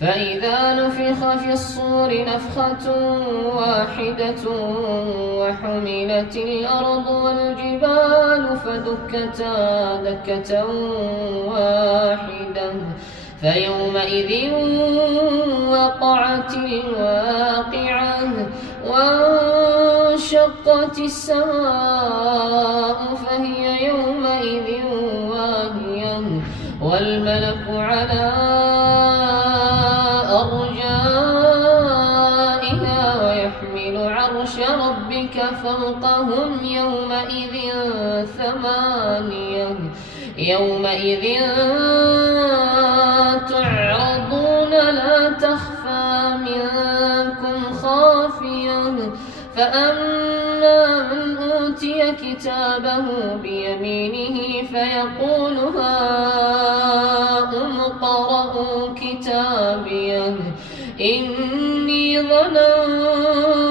فإذا نفخ في الصور نفخة واحدة وحملت الأرض والجبال فدكتا دكة واحدة فيومئذ وقعت الواقعة وانشقت السماء فهي يومئذ واهية والملك على أرجائها ويحمل عرش ربك فوقهم يومئذ تعرضون لا تخفى منكم خافية فأما من أوتي كتابه بيمينه فيقول هاؤم اقرءوا كتابيه إني ظننت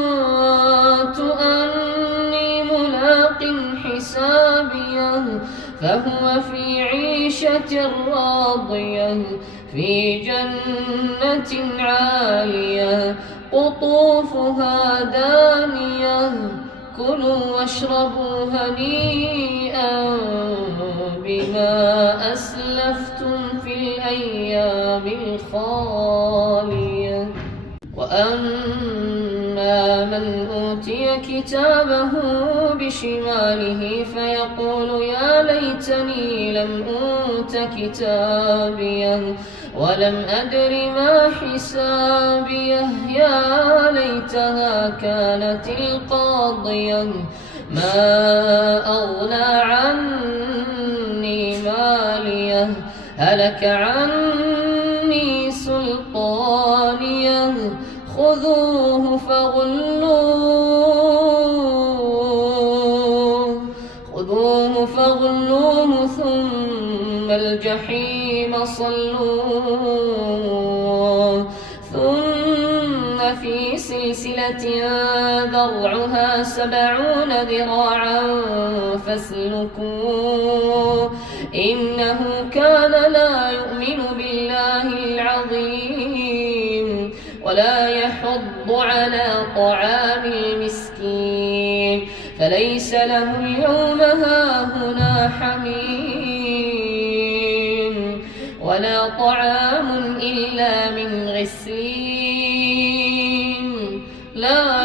أني ملاق حسابيه فهو في عيشة راضية في جنة عالية قطوفها دانية كلوا واشربوا هنيئا بما أسلفتم في الأيام الخالية وأما من أوتي كتابه بشماله فيقول يا ليتني لم أوت كتابيه ولم أدر ما حسابيه يا ليتها كانت القاضية ما أغنى عني ماليه هلك عني سلطانيه خذوه فغلوه ثم الجحيم صلوه ثم في سلسلة ذرعها 70 ذراعا فاسلكوه إنه كان لا يؤمن بالله العظيم ولا يحض على طعام المسكين فليس له اليوم هاهنا حميم ولا طعام إلا من غسلين لا